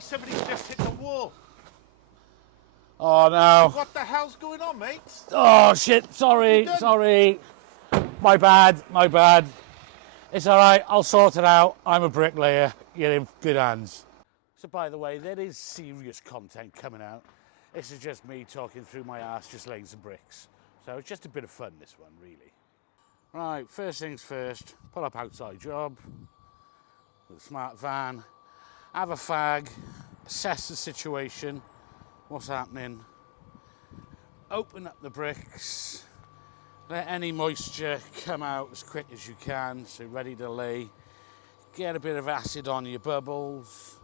somebody's just hit the wall. Oh no. What the hell's going on, mate? Oh shit, sorry. My bad. It's all right, I'll sort it out. I'm a bricklayer, you're in good hands. So by the way, there is serious content coming out. This is just me talking through my ass, just laying some bricks. So it's just a bit of fun, this one, really. Right, first things first, pull up outside job with a smart van, have a fag, assess the situation, what's happening, open up the bricks, let any moisture come out as quick as you can, so ready to lay. Get a bit of acid on your bubbles,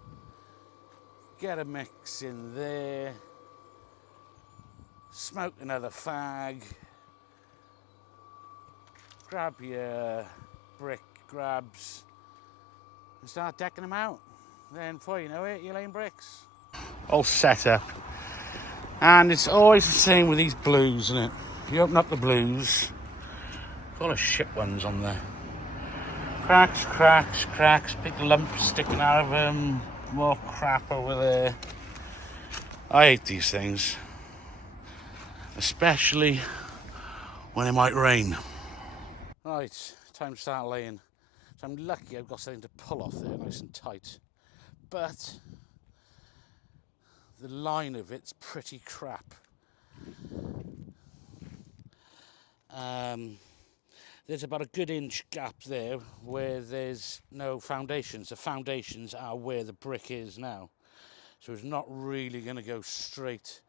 get a mix in there, smoke another fag, grab your brick grabs and start decking them out. Then before you know it, you're laying bricks. All set up. And it's always the same with these blues, isn't it? You open up the blues, full of shit ones on there. Cracks, big lumps sticking out of them, more crap over there. I hate these things, especially when it might rain. Right, time to start laying. So I'm lucky I've got something to pull off there, nice and tight. But the line of it's pretty crap. There's about a good inch gap there where there's no foundations. The foundations are where the brick is now. So it's not really going to go straight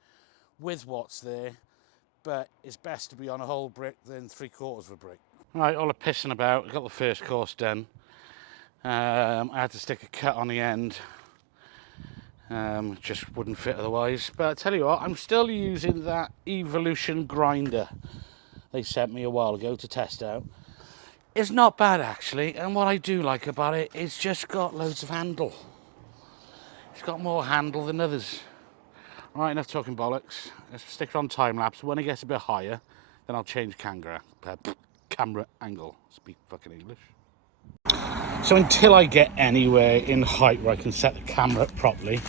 with what's there, but it's best to be on a whole brick than 3/4 of a brick. Right, all the pissing about, got the first course done. I had to stick a cut on the end. Just wouldn't fit otherwise. But I tell you what, I'm still using that Evolution grinder they sent me a while ago to test out. It's not bad actually, and what I do like about it, it's just got loads of handle. It's got more handle than others. Right, enough talking bollocks. Let's stick it on time lapse. When it gets a bit higher, then I'll change camera angle. Speak fucking English. So until I get anywhere in height where I can set the camera up properly,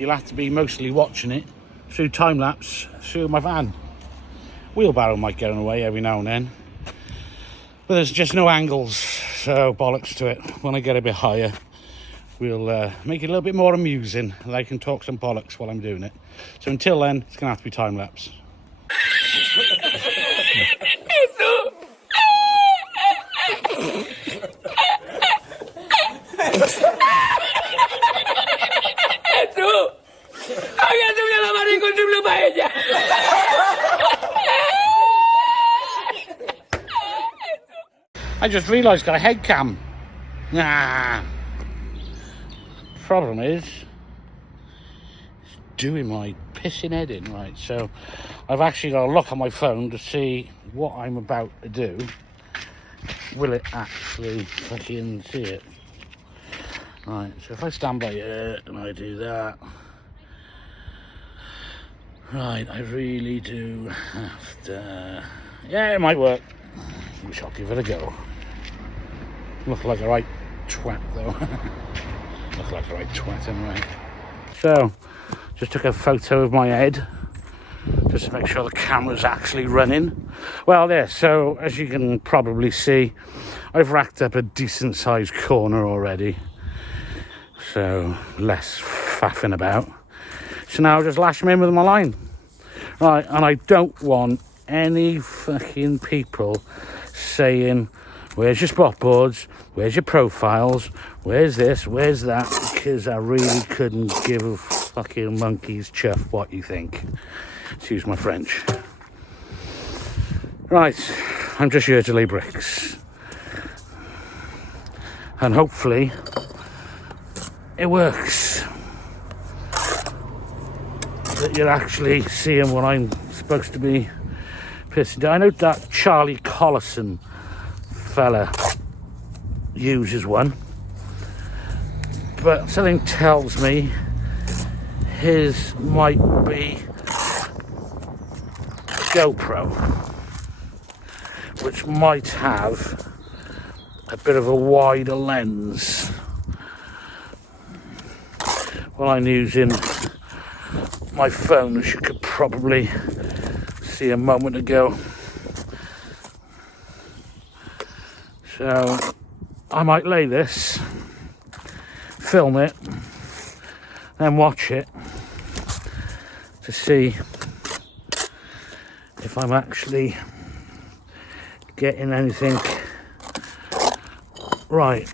you'll have to be mostly watching it through time lapse through my van. Wheelbarrow might get in the way every now and then, but there's just no angles, so bollocks to it. When I get a bit higher, we'll make it a little bit more amusing, and I can talk some bollocks while I'm doing it. So until then, it's gonna have to be time lapse. I just realised I got a head cam. Problem is, it's doing my pissing head in, right? So I've actually got to look on my phone to see what I'm about to do. Will it actually fucking see it? Right, so if I stand by it and I do that. Right, I really do have to... Yeah, it might work. We shall give it a go. Look like a right twat though. Look like a right twat anyway. So, just took a photo of my head just to make sure the camera's actually running. Well, there, so as you can probably see, I've racked up a decent sized corner already. So, less faffing about. So now I'll just lash them in with my line. Right, and I don't want any fucking people saying, where's your spot boards, where's your profiles, where's this, where's that, because I really couldn't give a fucking monkey's chuff what you think. Excuse my French. Right, I'm just here to lay bricks. And hopefully it works. That you're actually seeing what I'm supposed to be pissing down. I know that Charlie Collison fella uses one, but something tells me his might be a GoPro, which might have a bit of a wider lens. Well, I'm using my phone, as you could probably see a moment ago. So I might lay this, film it, then watch it to see if I'm actually getting anything right.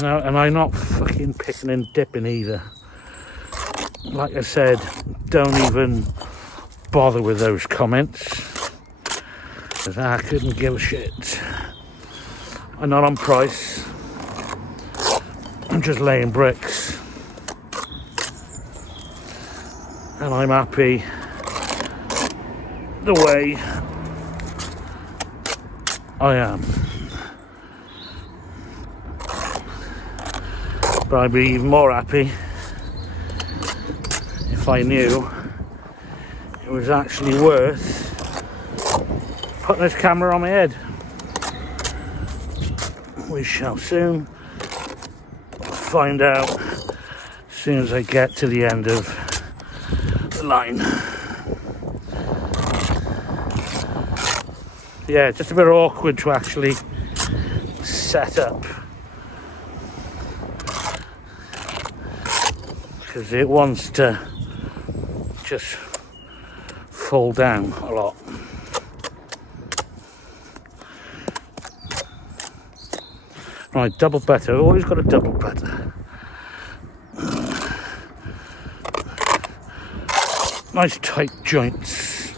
No, and I'm not fucking picking and dipping either. Like I said, don't even bother with those comments, because I couldn't give a shit. I'm not on price. I'm just laying bricks. And I'm happy the way I am. But I'd be even more happy if I knew it was actually worth putting this camera on my head. We shall soon find out as soon as I get to the end of the line. Yeah, just a bit awkward to actually set up, because it wants to just fall down a lot. Right, double better. Always got a double better. Nice tight joints.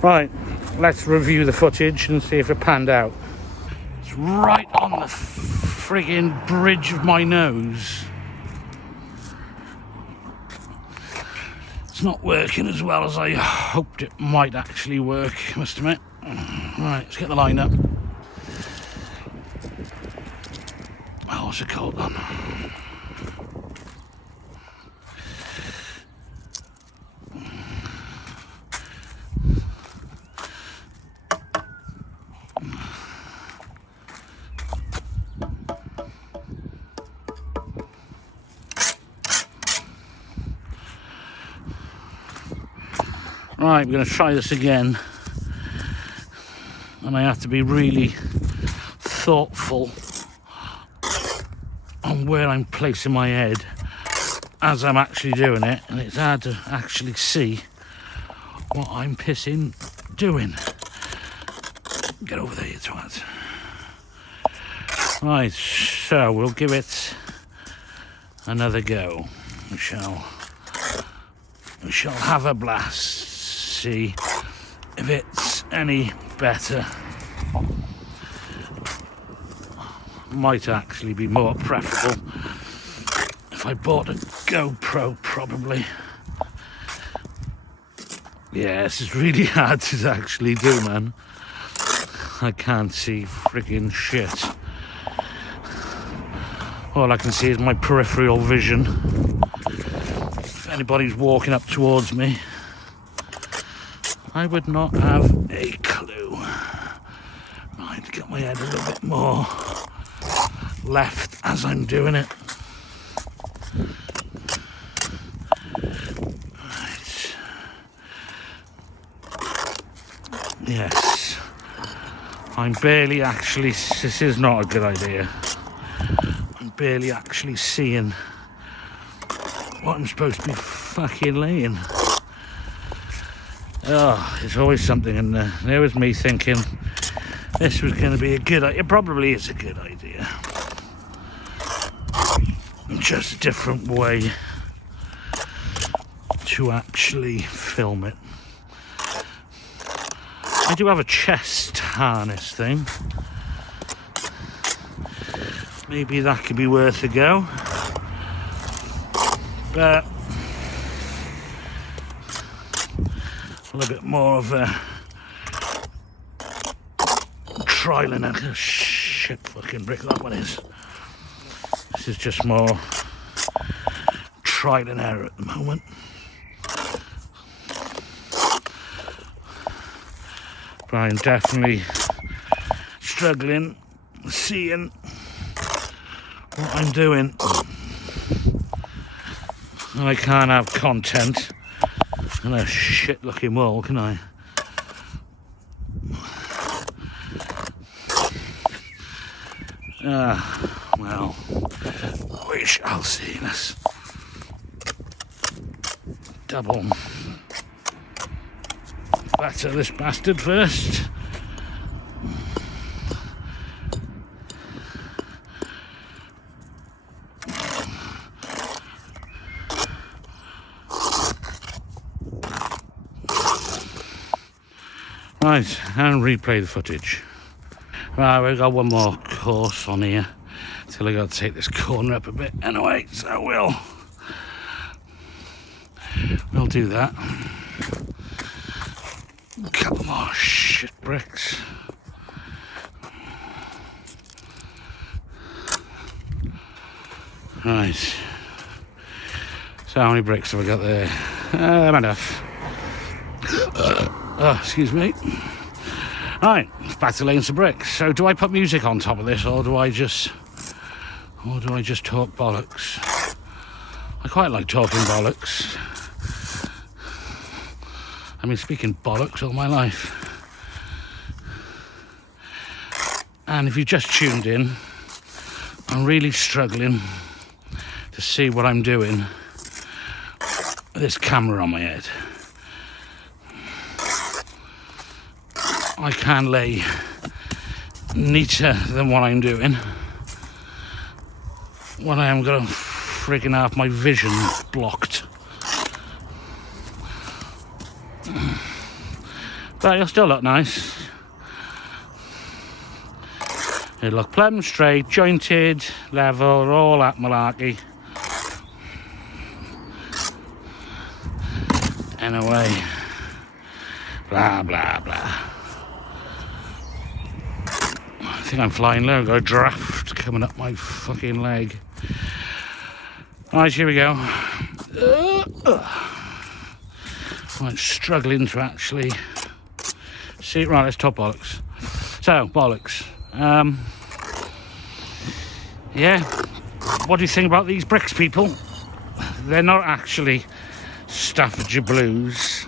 Right, let's review the footage and see if it panned out. It's right on the friggin' bridge of my nose. It's not working as well as I hoped it might actually work, I must admit. Right, let's get the line up. Oh, what's it called then? Right, we're going to try this again, and I have to be really thoughtful on where I'm placing my head as I'm actually doing it, and it's hard to actually see what I'm pissing doing. Get over there, you twat. Right, so we'll give it another go. We shall have a blast. See if it's any better. Might actually be more preferable if I bought a GoPro, probably. Yeah, this is really hard to actually do, man. I can't see friggin' shit. All I can see is my peripheral vision. If anybody's walking up towards me, I would not have a clue. Right, get my head a little bit more left as I'm doing it. Right. Yes. I'm barely actually, this is not a good idea. I'm barely actually seeing what I'm supposed to be fucking laying. Oh, there's always something in there. There was me thinking this was going to be a good idea. It probably is a good idea. Just a different way to actually film it. I do have a chest harness thing. Maybe that could be worth a go. But a little bit more of a trial and error. Shit fucking brick that one is. This is just more trial and error at the moment. But I'm definitely struggling seeing what I'm doing. I can't have content on a shit looking wall, can I? Well, we shall see. Let's double batter this bastard first. Right, and replay the footage. Right, we've got one more course on here till I got to take this corner up a bit anyway, so we'll do that. A couple more shit bricks. Right, so how many bricks have I got there? Enough. Oh, excuse me. Right, it's back to laying some bricks. So do I put music on top of this, or do I just talk bollocks? I quite like talking bollocks. I've been speaking bollocks all my life. And if you just tuned in, I'm really struggling to see what I'm doing with this camera on my head. I can lay neater than what I'm doing when I haven't got a friggin' half my vision blocked. But it'll still look nice. It'll look plumb straight, jointed, level, all that malarkey. Anyway, blah blah blah. I think I'm flying low. I've got a draft coming up my fucking leg. Right, here we go. I'm struggling to actually see. Right, let's talk bollocks. So, bollocks. Yeah, what do you think about these bricks, people? They're not actually Staffordshire Blues.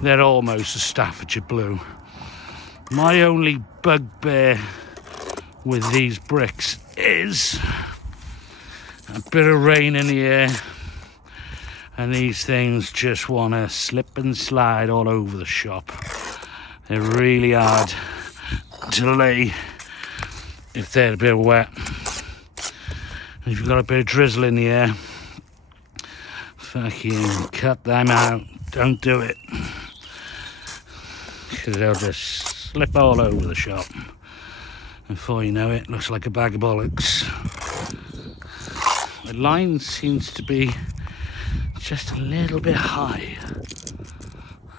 They're almost a Staffordshire Blue. My only bugbear with these bricks is a bit of rain in the air and these things just want to slip and slide all over the shop. They're really hard to lay if they're a bit wet. And if you've got a bit of drizzle in the air, fucking cut them out. Don't do it, because they'll just slip all over the shop. Before you know it, looks like a bag of bollocks. The line seems to be just a little bit high.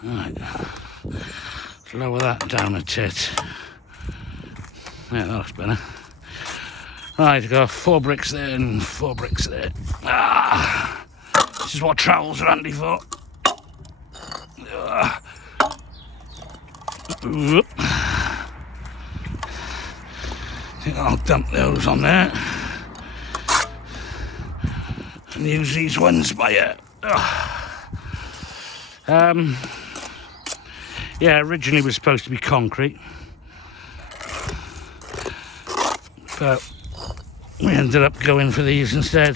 Right, let's lower that down a tit. Yeah, that looks better. Right, I've got 4 bricks there and 4 bricks there. This is what trowels are handy for. I think I'll dump those on there and use these ones by yeah, originally it was supposed to be concrete, but we ended up going for these instead.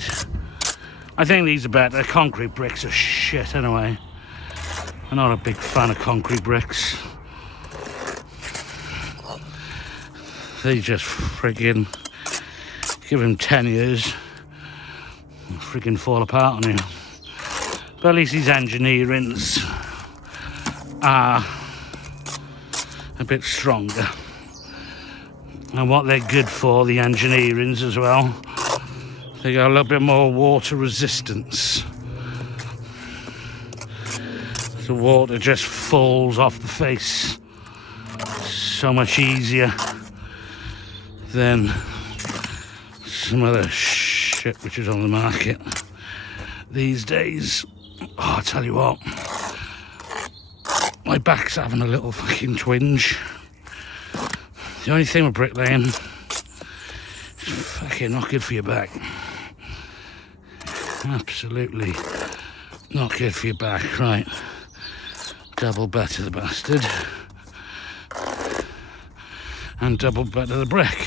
I think these are better. Concrete bricks are shit anyway. I'm not a big fan of concrete bricks. They just friggin' give them 10 years and friggin' fall apart on you. But at least these engineerings are a bit stronger. And what they're good for, the engineerings as well, they got a little bit more water resistance. The water just falls off the face so much easier than some other shit which is on the market these days. Oh, I tell you what, my back's having a little fucking twinge. The only thing with bricklaying, it's fucking not good for your back. Absolutely not good for your back. Right, double butter the bastard. And double butter the brick.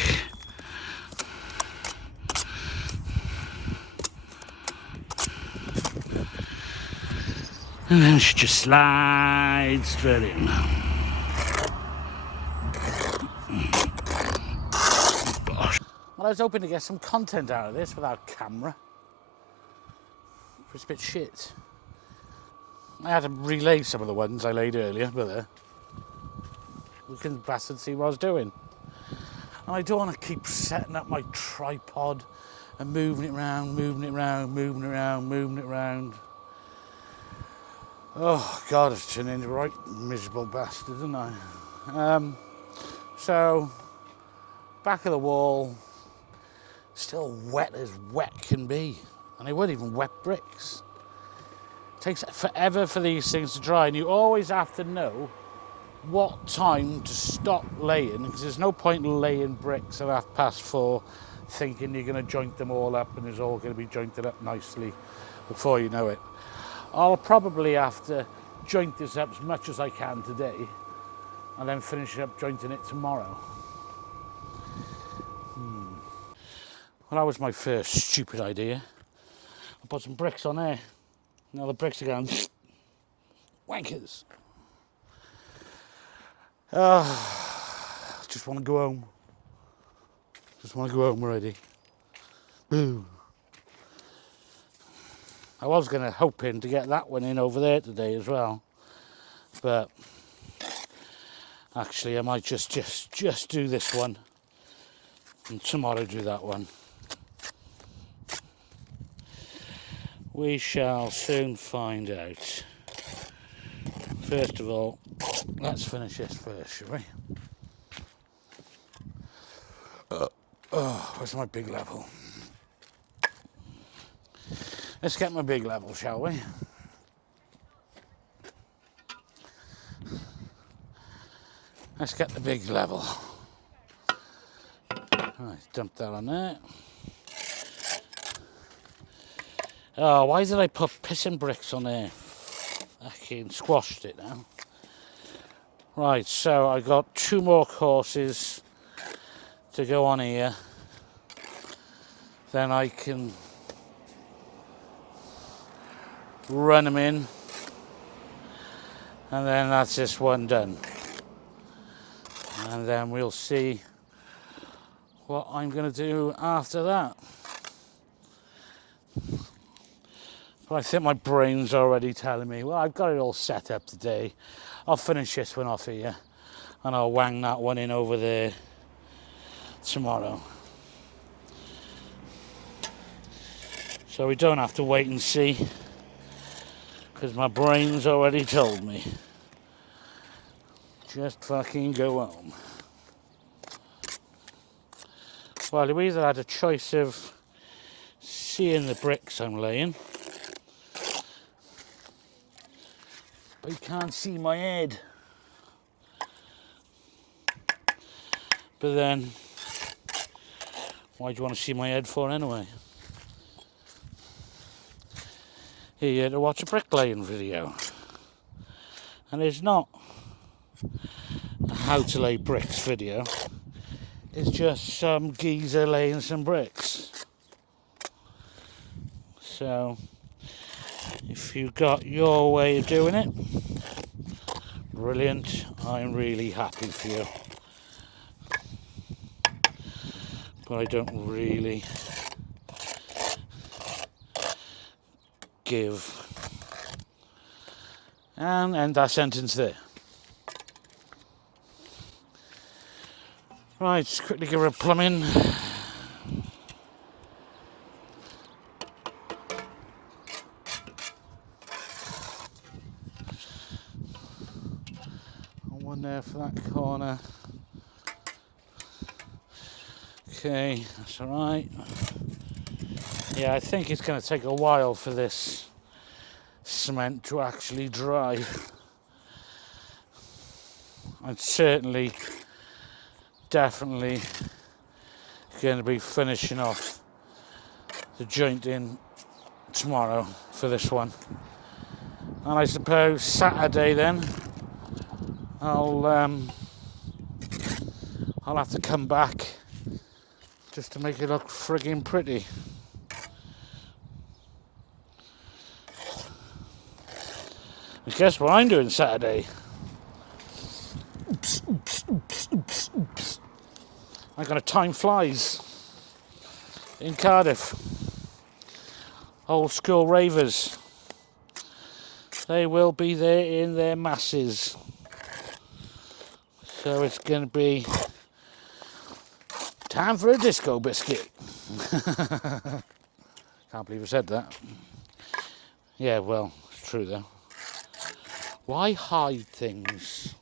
And then she just slides straight in. Bosh. Well, I was hoping to get some content out of this without camera. It's a bit shit. I had to relay some of the ones I laid earlier, but we can bastard see what I was doing. And I don't want to keep setting up my tripod and moving it around, moving it around, moving it around, moving it around. Oh God, it's turned into a right miserable bastard, isn't I? So, back of the wall, still wet as wet can be. And they weren't even wet bricks. It takes forever for these things to dry, and you always have to know what time to stop laying, because there's no point laying bricks at 4:30 thinking you're going to joint them all up and it's all going to be jointed up nicely before you know it. I'll probably have to joint this up as much as I can today and then finish up jointing it tomorrow. Well, that was my first stupid idea. I put some bricks on there. Now the bricks are going wankers. Just want to go home. Just want to go home already. Boom. I was hoping to get that one in over there today as well, but actually I might just do this one and tomorrow do that one. We shall soon find out. First of all, let's finish this first, shall we? Where's my big level? Let's get my big level, shall we? Let's get the big level. Right, dump that on there. Oh, why did I put pissing bricks on there? Fucking squashed it now. Right, so I got 2 more courses to go on here. Then I can run them in, and then that's this one done. And then we'll see what I'm going to do after that. But I think my brain's already telling me, well, I've got it all set up today. I'll finish this one off here, and I'll wang that one in over there tomorrow. So we don't have to wait and see, because my brain's already told me. Just fucking go home. Well, you either had a choice of seeing the bricks I'm laying, but you can't see my head. But then, why do you want to see my head for anyway? You're here to watch a bricklaying video. And it's not a how to lay bricks video. It's just some geezer laying some bricks. So, if you got your way of doing it, brilliant. I'm really happy for you. But I don't really give. And end that sentence there. Right, just quickly give her a plumbing. One there for that corner. Okay, that's all right. Yeah, I think it's going to take a while for this cement to actually dry. I'm certainly, definitely going to be finishing off the jointing tomorrow for this one. And I suppose Saturday then I'll have to come back just to make it look friggin' pretty. And guess what I'm doing Saturday? Oops, oops, oops, oops, oops. I'm gonna time flies in Cardiff. Old school ravers. They will be there in their masses. So it's gonna be time for a disco biscuit. Can't believe I said that. Yeah, well, it's true though. Why hide things?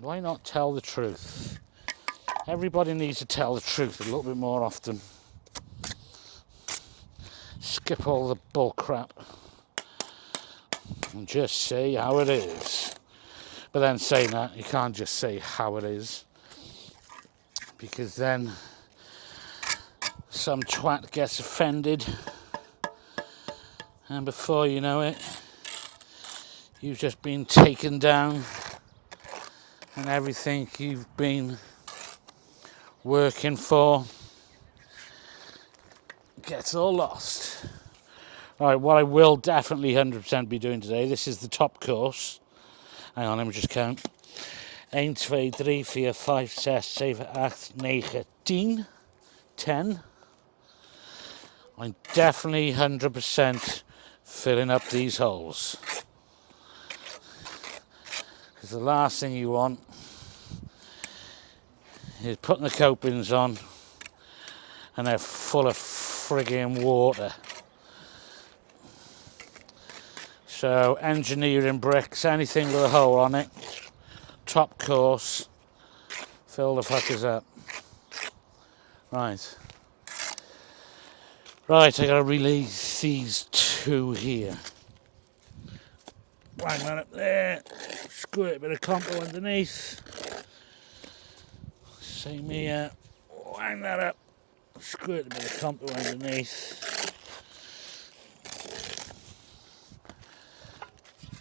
Why not tell the truth? Everybody needs to tell the truth a little bit more often. Skip all the bull crap and just say how it is. But then saying that, you can't just say how it is, because then some twat gets offended, and before you know it, you've just been taken down, and everything you've been working for gets all lost. Right, what I will definitely 100% be doing today, this is the top course. Hang on, let me just count. 1, 2, 3, 4, 5, 6, 7, 8, 9, 10. 10. I'm definitely 100% filling up these holes. Because the last thing you want is putting the copings on and they're full of friggin' water. So engineering bricks, anything with a hole on it, top course, fill the fuckers up. Right. Right, I gotta release these two here. Wang that up there, squirt a bit of compo underneath. Same here, wang that up, squirt a bit of compo underneath.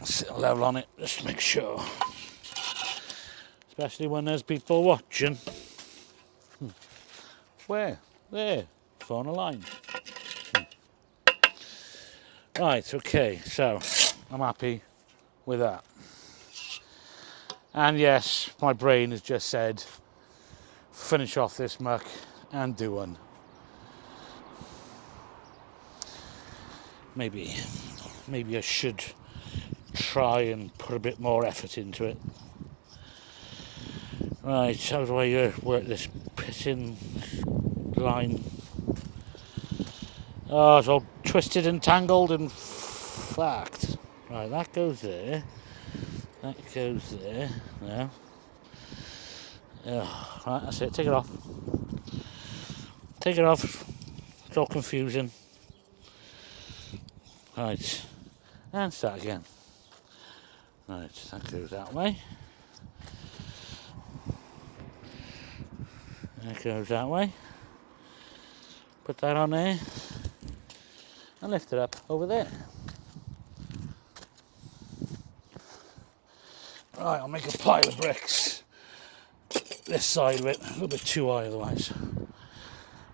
Sit a level on it, just to make sure. Especially when there's people watching. Where? There, phone a line. Right, okay, so I'm happy with that. And yes, my brain has just said, finish off this muck and do one. Maybe I should try and put a bit more effort into it. Right, how do I work this pitting line? Oh, it's all twisted and tangled and fucked. Right, that goes there. That goes there. No. Oh, right, that's it. Take it off. Take it off. It's all confusing. Right. And start again. Right, that goes that way. That goes that way. Put that on there. And lift it up over there. Right, I'll make a pile of bricks. This side of it, a little bit too high otherwise.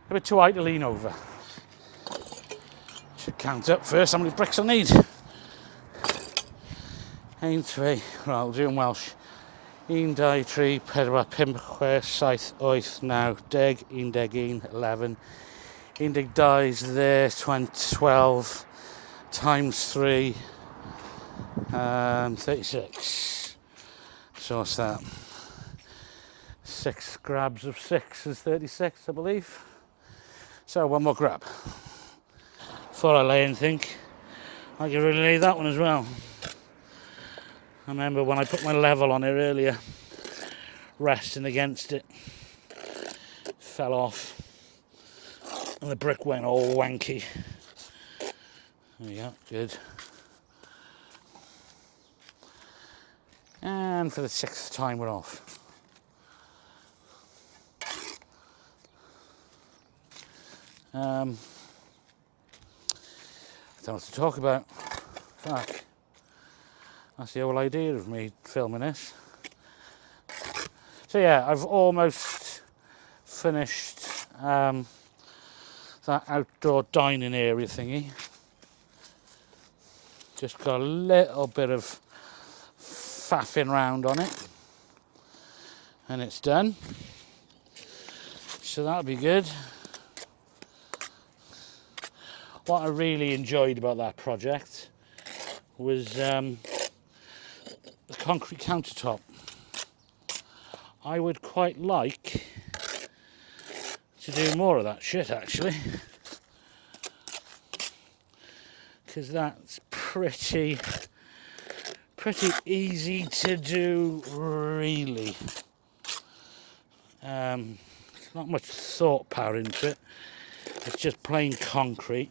A bit too high to lean over. Should count up first how many bricks I need. 1, 2, right, I'll do in Welsh. 1, 2, 3, 4, 5, 6, 7, 8, 9, 10, 11, 11. 12 is there, 12 times 3, 36. So what's that? 6 grabs of 6 is 36, I believe. So one more grab. Before I lay anything, I can really lay that one as well. I remember when I put my level on it earlier, resting against it, fell off, and the brick went all wanky. There we go, good. And for the 6th time we're off. Don't know what to talk about. Fuck. That's the whole idea of me filming this. So yeah, I've almost finished that outdoor dining area thingy. Just got a little bit of faffing round on it. And it's done. So that'll be good. What I really enjoyed about that project was the concrete countertop. I would quite like to do more of that shit actually, because that's pretty easy to do really. There's not much thought power into it. It's just plain concrete,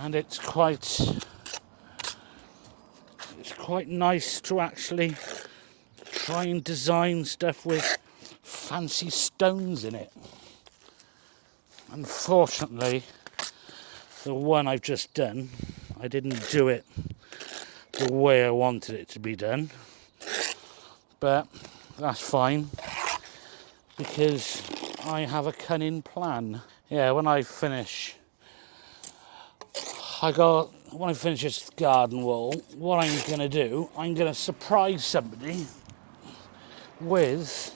and it's quite nice to actually try and design stuff with fancy stones in it. Unfortunately, the one I've just done, I didn't do it the way I wanted it to be done, but that's fine because I have a cunning plan. Yeah, when I finish this garden wall, what I'm going to do, I'm going to surprise somebody with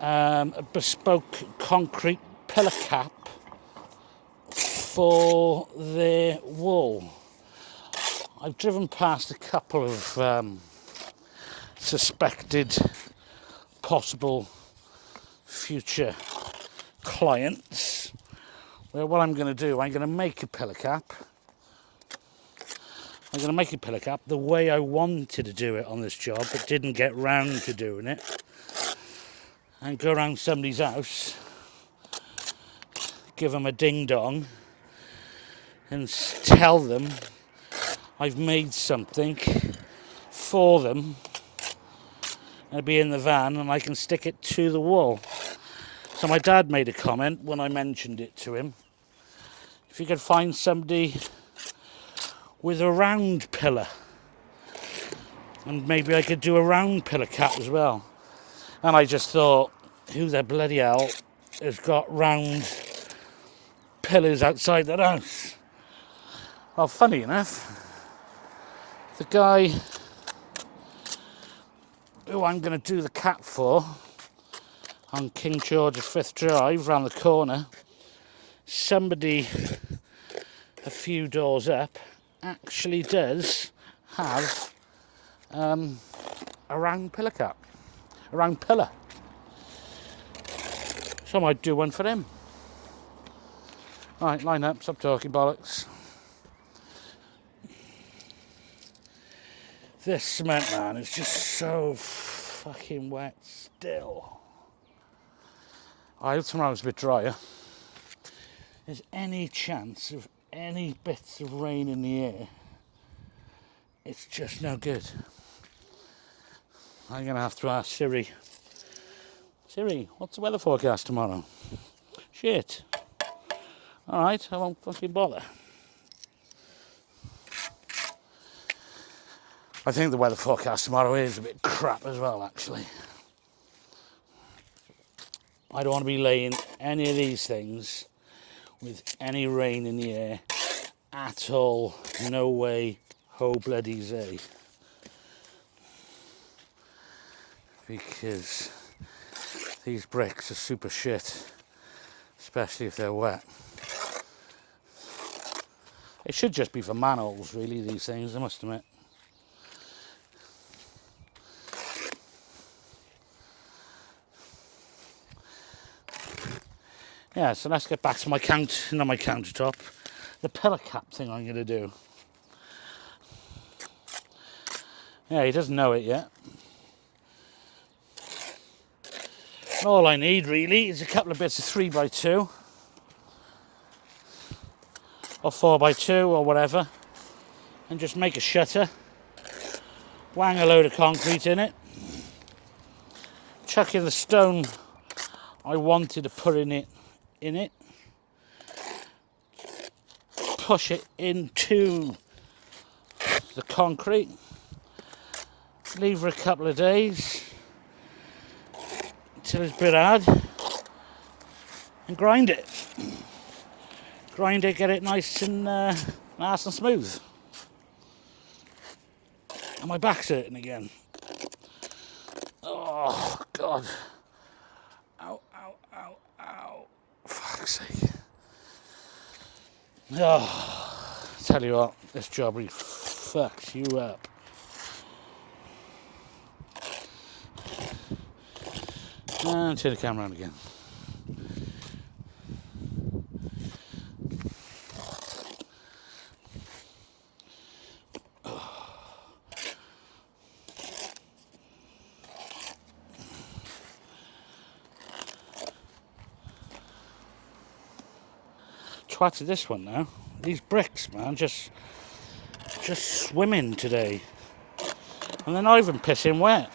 a bespoke concrete pillar cap for their wall. I've driven past a couple of suspected possible future clients where what I'm going to do, I'm going to make a pillar cap. I'm going to make a pillar cap the way I wanted to do it on this job, but didn't get round to doing it. And go around somebody's house, give them a ding-dong, and tell them I've made something for them. It'll be in the van and I can stick it to the wall. So my dad made a comment when I mentioned it to him. If you could find somebody with a round pillar, and maybe I could do a round pillar cap as well. And I just thought, who the bloody hell has got round pillars outside their house? Well, funny enough, the guy who I'm going to do the cap for on King George V Drive round the corner, somebody a few doors up actually does have a round pillar cap, a round pillar. So I might do one for him. Right, line up, stop talking bollocks. This cement, man, is just so fucking wet still. I hope tomorrow's a bit drier. There's any chance of any bits of rain in the air, it's just no good. I'm going to have to ask Siri. Siri, what's the weather forecast tomorrow? Shit. Alright, I won't fucking bother. I think the weather forecast tomorrow is a bit crap as well, actually. I don't want to be laying any of these things with any rain in the air at all. No way, ho bloody zay. Because these bricks are super shit, especially if they're wet. It should just be for manholes, really, these things, I must admit. Yeah, so let's get back to my countertop. The pillar cap thing I'm going to do. Yeah, he doesn't know it yet. All I need really is a couple of bits of 3x2 or 4x2 or whatever, and just make a shutter, wang a load of concrete in it, chuck in the stone I wanted to put in it, push it into the concrete, leave for a couple of days until it's a bit hard, and grind it. Grind it, get it nice and smooth. And my back's hurting again. Oh, God. Ow, ow, ow, ow. Fuck's sake. Oh, tell you what, this job really fucks you up. And turn the camera on again. Twatted this one now. These bricks, man, just swimming today. And they're not even pissing wet.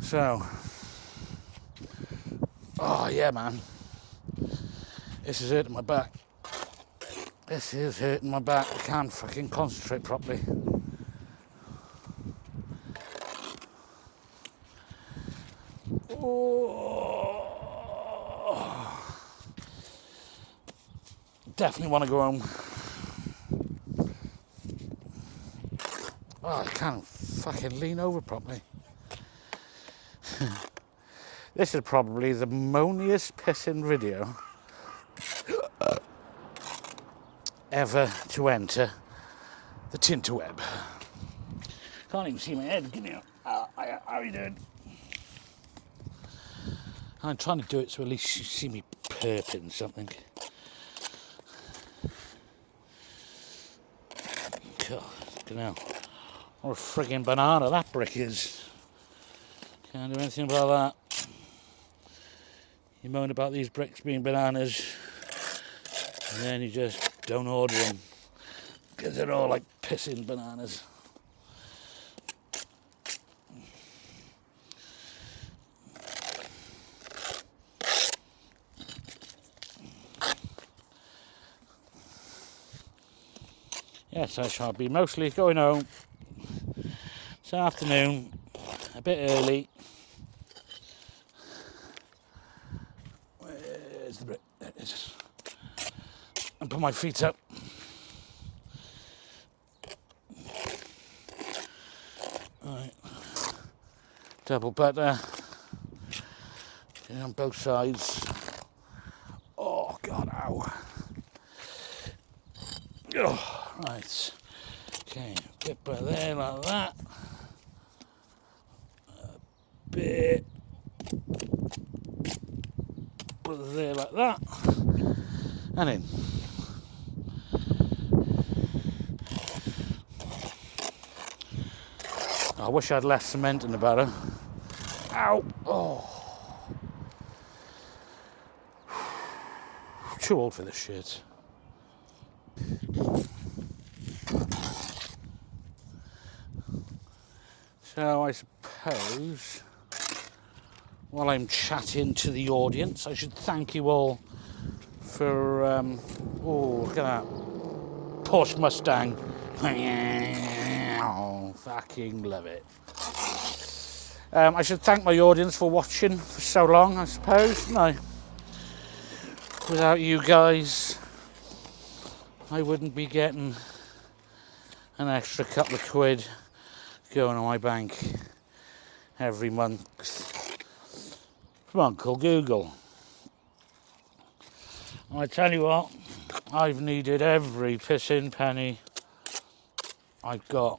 So, oh yeah, man. This is hurting my back. This is hurting my back. I can't fucking concentrate properly. Oh. Definitely want to go home. Oh, I can't fucking lean over properly. This is probably the moaniest pissing video ever to enter the Tinterweb. Can't even see my head, can you? How are you doing? I'm trying to do it so at least you see me perping something. God, you know, what a friggin' banana that brick is. Can't do anything about that. You moan about these bricks being bananas, and then you just don't order them because they're all like pissing bananas. Yes, I shall be mostly going home this afternoon, a bit early. Where's the brick? There it is. And put my feet up. Right. Double butter. On both sides. Oh God, ow. Oh, right. Okay, a bit by there like that. A bit by there like that. And in. I wish I'd less cement in the batter. Ow! Oh. Too old for this shit. So I suppose while I'm chatting to the audience, I should thank you all for, oh, look at that. Porsche Mustang. Oh, fucking love it. I should thank my audience for watching for so long, I suppose. No. Without you guys, I wouldn't be getting an extra couple of quid going on my bank every month from Uncle Google. And I tell you what, I've needed every pissing penny I've got,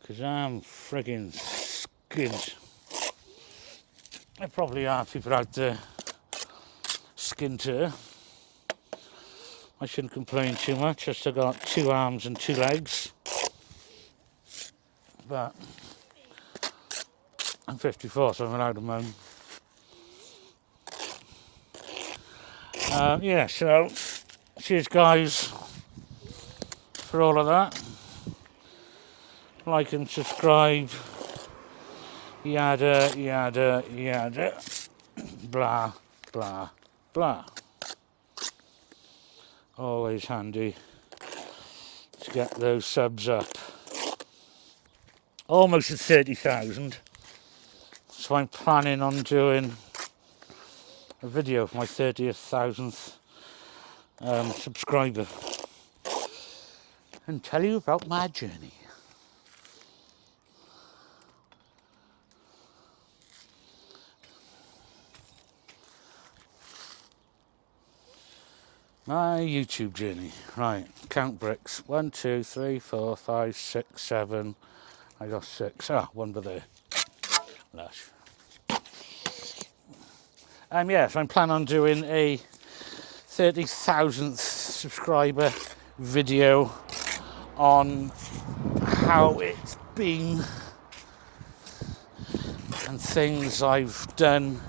because I'm friggin' skint. There probably are people out there skinter. I shouldn't complain too much, I still got 2 arms and 2 legs. But I'm 54, so I'm allowed to moan. Yeah, so cheers guys for all of that. Like and subscribe. Yada, yada, yada. Blah, blah, blah. Always handy to get those subs up. Almost at 30,000. So I'm planning on doing a video for my 30,000th subscriber and tell you about my journey. My YouTube journey. Right, count bricks. 1, 2, 3, 4, 5, 6, 7. I got 6. Ah, one by there. Lush. Yes, I'm planning on doing a 30,000th subscriber video on how it's been and things I've done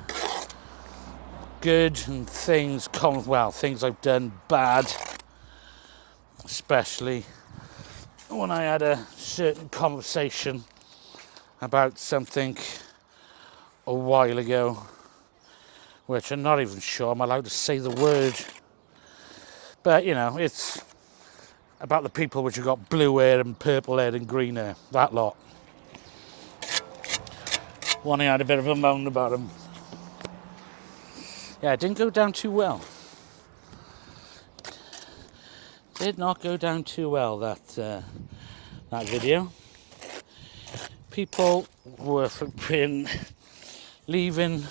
good and things I've done bad, especially when I had a certain conversation about something a while ago, which I'm not even sure I'm allowed to say the word, but you know, it's about the people which have got blue hair and purple hair and green hair, that lot. One I had a bit of a moan about them. Yeah, it didn't go down too well. Did not go down too well, that video. People were flipping leaving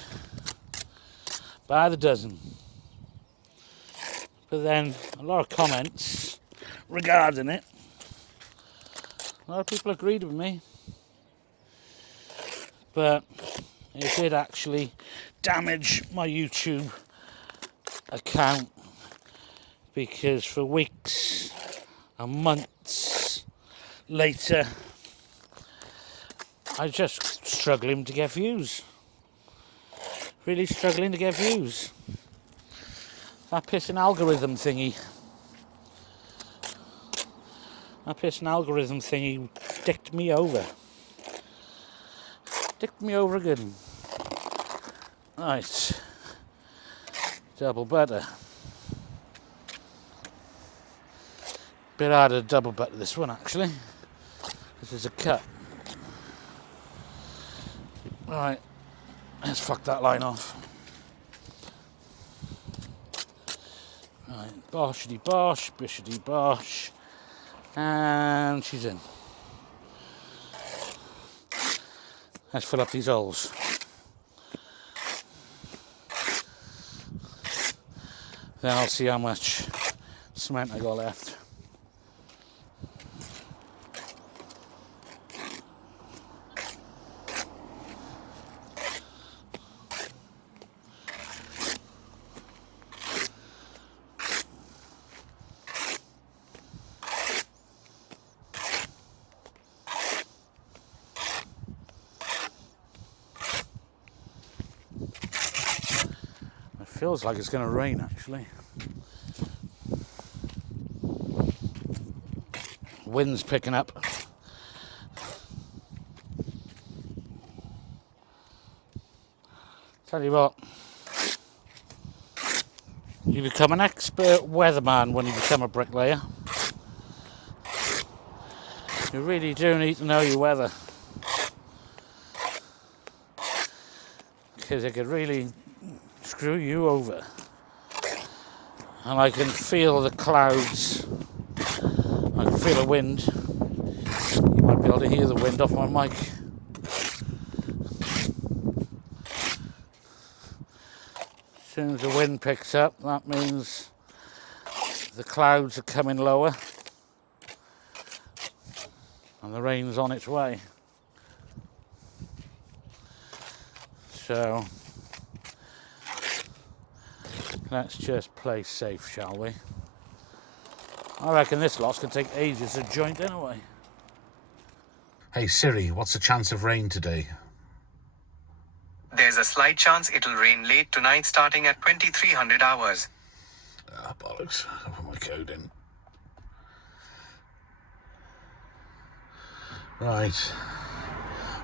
by the dozen. But then a lot of comments regarding it. A lot of people agreed with me. But it did actually damage my YouTube account, because for weeks and months later I was just struggling to get views. Really struggling to get views. That pissing algorithm thingy. Dicked me over. Dicked me over good. Right. Double butter. Bit harder to double butter this one actually. This is a cut. Right. Let's fuck that line off. Right. Boshity bosh, bishity bosh. And she's in. Let's fill up these holes. Then I'll see how much cement I got left. Feels like it's going to rain actually. Wind's picking up. Tell you what, you become an expert weatherman when you become a bricklayer. You really do need to know your weather, because it could really screw you over. And I can feel the clouds. I can feel the wind. You might be able to hear the wind off my mic. As soon as the wind picks up, that means the clouds are coming lower and the rain's on its way. So let's just play safe, shall we? I reckon this lot's going to take ages to joint anyway. Hey Siri, what's the chance of rain today? There's a slight chance it'll rain late tonight starting at 2300 hours. Ah, bollocks. I'll put my code in. Right.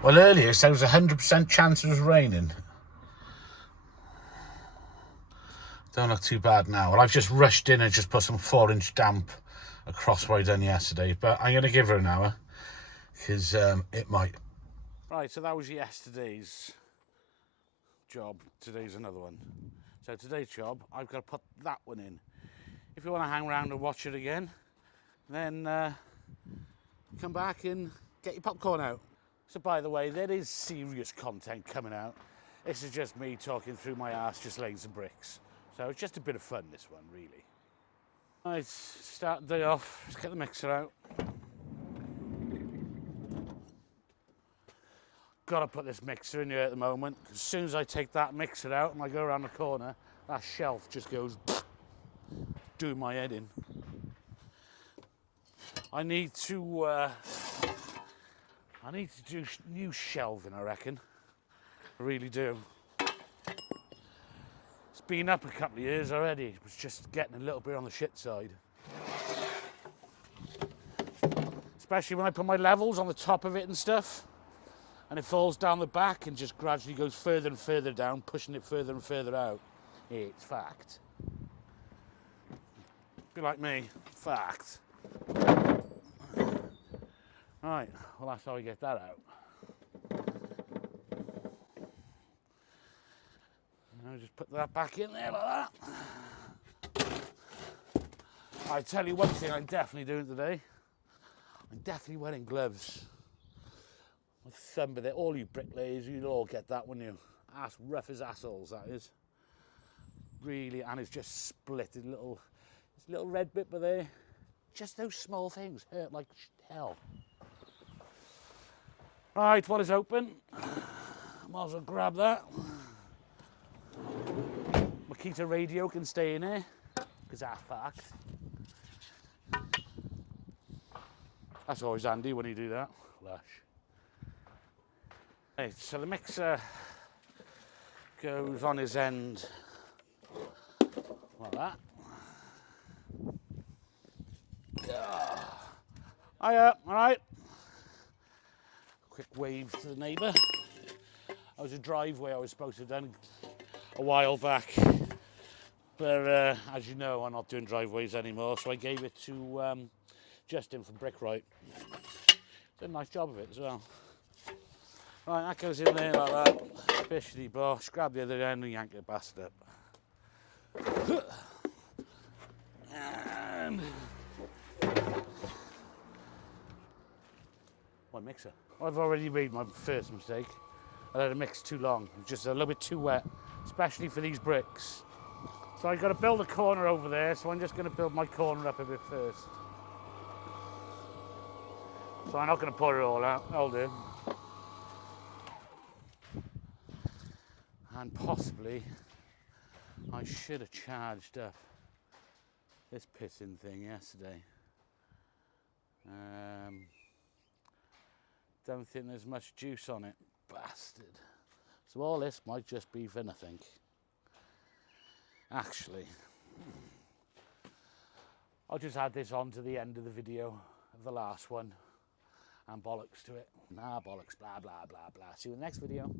Well, earlier there was a 100% chance it was raining. Don't look too bad now. Well, I've just rushed in and just put some 4-inch damp across what I done yesterday, but I'm going to give her an hour because it might. Right, so that was yesterday's job. Today's another one. So today's job, I've got to put that one in. If you want to hang around and watch it again, then come back and get your popcorn out. So by the way, there is serious content coming out. This is just me talking through my arse, just laying some bricks. So it's just a bit of fun, this one, really. Right, start the day off. Let's get the mixer out. Got to put this mixer in here at the moment. As soon as I take that mixer out and I go around the corner, that shelf just goes doing my head in. I need to do new shelving, I reckon. I really do. It's been up a couple of years already. It was just getting a little bit on the shit side. Especially when I put my levels on the top of it and stuff. And it falls down the back and just gradually goes further and further down, pushing it further and further out. It's fact. Be like me, fact. Right, well that's how I get that out. Now just put that back in there like that. I tell you one thing I'm definitely doing today. I'm definitely wearing gloves. With thumb with it. All you bricklayers, you'll all get that, wouldn't you? Ass rough as assholes, that is. Really, and it's just split. This little red bit by there. Just those small things hurt like hell. Right, what is open? Might as well grab that. Makita radio can stay in here, because that's fucked. That's always handy when you do that. Lush. Right, so the mixer goes on his end like that. Hiya, all right. Quick wave to the neighbour. That was a driveway I was supposed to have done a while back. But as you know, I'm not doing driveways anymore, so I gave it to Justin from Bricklaying. Did a nice job of it as well. Right, that goes in there like that. Bishity bosh, grab the other end and yank the bastard up. And my mixer. I've already made my first mistake. I let it mix too long, just a little bit too wet, especially for these bricks. So I've got to build a corner over there, so I'm just going to build my corner up a bit first. So I'm not going to pour it all out, I'll do. And possibly, I should have charged up this pissing thing yesterday. Don't think there's much juice on it, bastard. So all this might just be for nothing. Actually, I'll just add this on to the end of the video of the last one and bollocks to it. Nah, bollocks, blah, blah, blah, blah. See you in the next video.